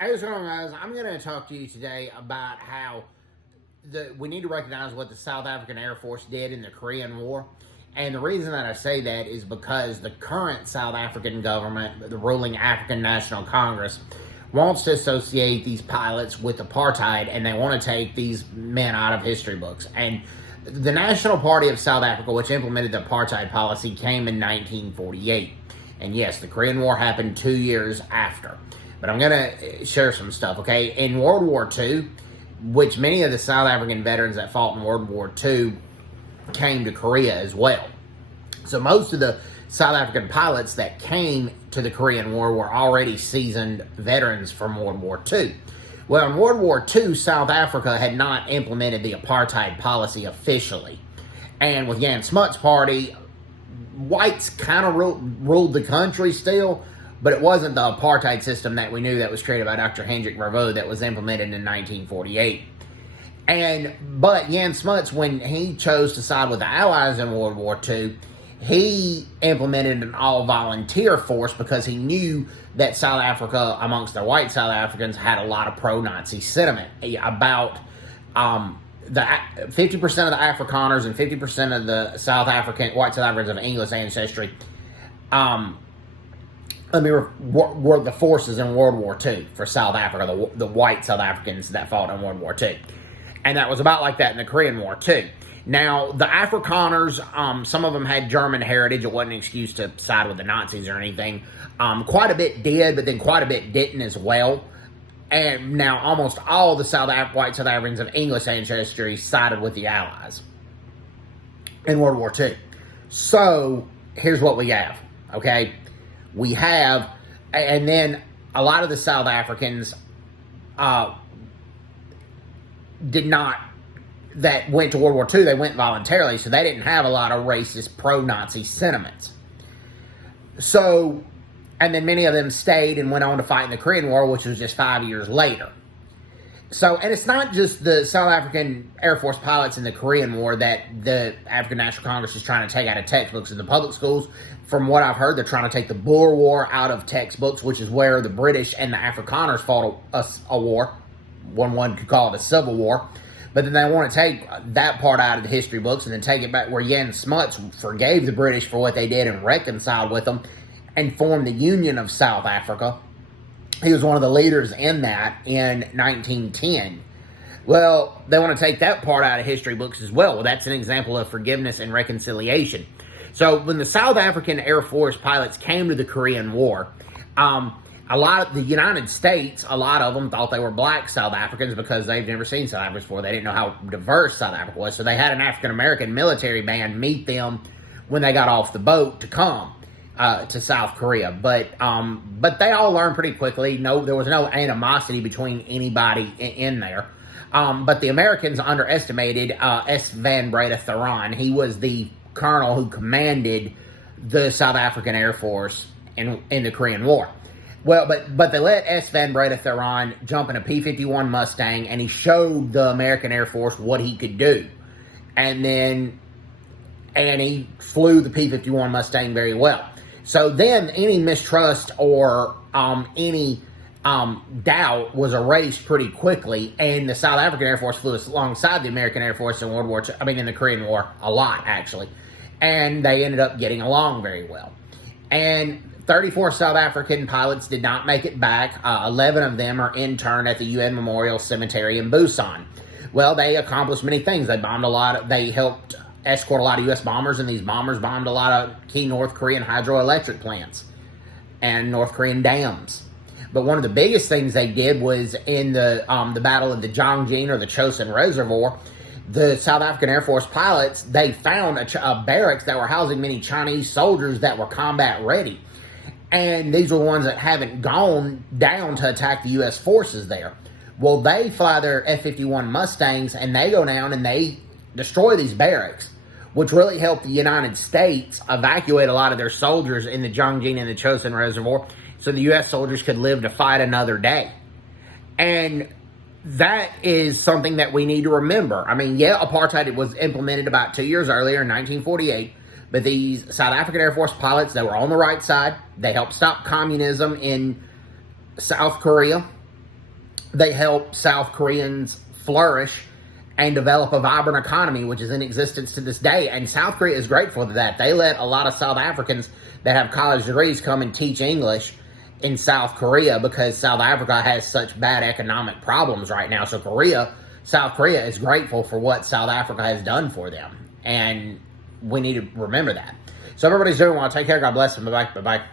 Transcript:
Hey, what's going on, guys? I'm going to talk to you today about how we need to recognize what the South African Air Force did in the Korean War. And the reason that I say that is because the current South African government, the ruling African National Congress, wants to associate these pilots with apartheid, and they want to take these men out of history books. And the National Party of South Africa, which implemented the apartheid policy, came in 1948. And yes, the Korean War happened 2 years after. But I'm going to share some stuff, okay? In World War II, which many of the South African veterans that fought in World War II came to Korea as well. So most of the South African pilots that came to the Korean War were already seasoned veterans from World War II. Well, in World War II, South Africa had not implemented the apartheid policy officially. And with Jan Smuts' party, whites kind of ruled the country still, but it wasn't the apartheid system that we knew that was created by Dr. Hendrik Verwoerd that was implemented in 1948. But Jan Smuts, when he chose to side with the Allies in World War II, he implemented an all-volunteer force because he knew that South Africa, amongst the white South Africans, had a lot of pro-Nazi sentiment. About 50% of the Afrikaners and 50% of the white South Africans of English ancestry were the forces in World War II for South Africa, the white South Africans that fought in World War II. And that was about like that in the Korean War too. Now, the Afrikaners, some of them had German heritage. It wasn't an excuse to side with the Nazis or anything. Quite a bit did, but then quite a bit didn't as well. And now almost all the white South Africans of English ancestry sided with the Allies in World War II. So, here's what we have, okay? We have, and then a lot of the South Africans that went to World War II, they went voluntarily, so they didn't have a lot of racist pro-Nazi sentiments. So, and then many of them stayed and went on to fight in the Korean War, which was just 5 years later. So, and it's not just the South African Air Force pilots in the Korean War that the African National Congress is trying to take out of textbooks in the public schools. From what I've heard, they're trying to take the Boer War out of textbooks, which is where the British and the Afrikaners fought a war. One could call it a civil war. But then they want to take that part out of the history books and then take it back where Jan Smuts forgave the British for what they did and reconciled with them and formed the Union of South Africa. He was one of the leaders in that in 1910. Well, they want to take that part out of history books as well. Well, that's an example of forgiveness and reconciliation. So when the South African Air Force pilots came to the Korean War, a lot of the United States, a lot of them thought they were black South Africans because they've never seen South Africa before. They didn't know how diverse South Africa was. So they had an African-American military band meet them when they got off the boat to come to South Korea. But they all learned pretty quickly. There was no animosity between anybody in there. But the Americans underestimated S. Van Breda Theron. He was the colonel who commanded the South African Air Force in the Korean War. Well, but they let S. Van Breda Theron jump in a P-51 Mustang, and he showed the American Air Force what he could do. And he flew the P-51 Mustang very well. So then any mistrust or any doubt was erased pretty quickly, and the South African Air Force flew alongside the American Air Force in in the Korean War a lot, actually. And they ended up getting along very well. And 34 South African pilots did not make it back. 11 of them are interned at the UN Memorial Cemetery in Busan. Well, they accomplished many things. They helped escort a lot of U.S. bombers, and these bombers bombed a lot of key North Korean hydroelectric plants and North Korean dams. But one of the biggest things they did was in the Battle of the Jongjin, or the Chosin Reservoir, the South African Air Force pilots, they found a barracks that were housing many Chinese soldiers that were combat ready. And these were ones that haven't gone down to attack the U.S. forces there. Well, they fly their F-51 Mustangs, and they go down and they destroy these barracks, which really helped the United States evacuate a lot of their soldiers in the Jongjin and the Chosin Reservoir, so the U.S. soldiers could live to fight another day. And that is something that we need to remember. I mean, yeah, apartheid was implemented about 2 years earlier in 1948, but these South African Air Force pilots, they were on the right side. They helped stop communism in South Korea. they help South Koreans flourish and develop a vibrant economy, which is in existence to this day. And South Korea is grateful for that. They let a lot of South Africans that have college degrees come and teach English in South Korea because South Africa has such bad economic problems right now. So South Korea is grateful for what South Africa has done for them. And we need to remember that. So everybody's doing well. Take care. God bless them. Bye-bye. Bye-bye.